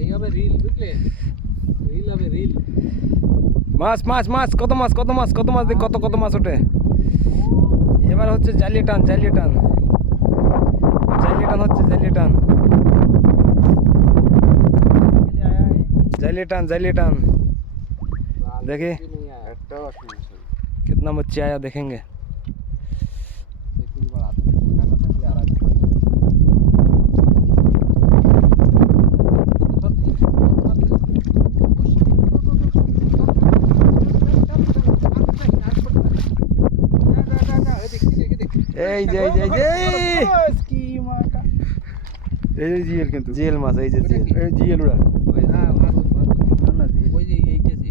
এই হবে রিল, বুঝলে? রিল হবে রিল। মাছ মাছ মাছ, কত মাছ কত মাছ কত মাছ দেখ, কত কত মাছ ওঠে। এবার হচ্ছে জালিয়ে টান, জালিয়ে টান, জালিয়ে টান হচ্ছে, জালিয়ে টান, জালিয়ে टान, জালিয়ে टान। देखिए कितना मच्छी आया, देखेंगे। এই যে এই যে এই যে কি মাকা, এই যে জিএল, কিন্তু জিএল মাছ, এই যে জিএল, এই জিএল উড়া, ওই যে হ্যাঁ মাছ মাছ না জি, ওই যে এইটাছি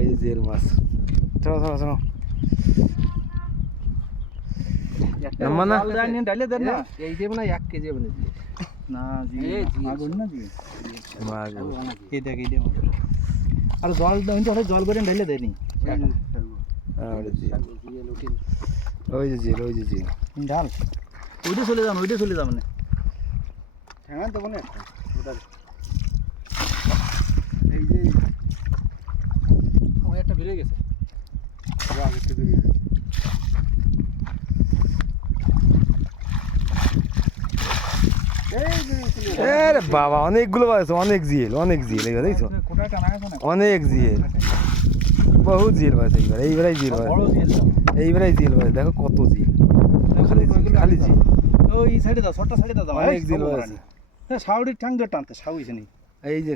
এই যে জিএল মাছ। চলো চলো চলো, নাম্মা না ডাইলে ডাইলে দেন না, এই দেব না 1 কেজি বলে দিই না জি, এই জি আগুন না জি, মাছ। এই দেখ এই দেখ। আর জল দাও, তো জল করে ঢাইলে দেয়নি। আর জিএল, ওই যে জিএল, ওই যে জিএল। ঢাল ওইটা চলে যাও, ওইটা চলে যাও মানে ঠ্যাঙা দেব না একটা ওটা। এই যে ওই একটা বেরিয়ে গেছে, একটা বেরিয়ে গেছে। আরে বাবা, অনেকগুলো আছে, অনেক জিএল, অনেক জিএল, এইবার দেখছো, কোটা টানা গেছে না, অনেক জিএল, বহুত জিএল মাছ। এইবার এইবারাই জিএল মাছ, বড় দিয়ে দাও। এইবারাই জিএল মাছ, দেখো কত জিএল, খালি জিএল, খালি জিএল, ওই সাইডে দাও, ছোটটা সাইডে দাও। অনেক জিএল মাছ। শাউরির ঠ্যাং দিয়ে টানতে, শাউইছে নি। এই যে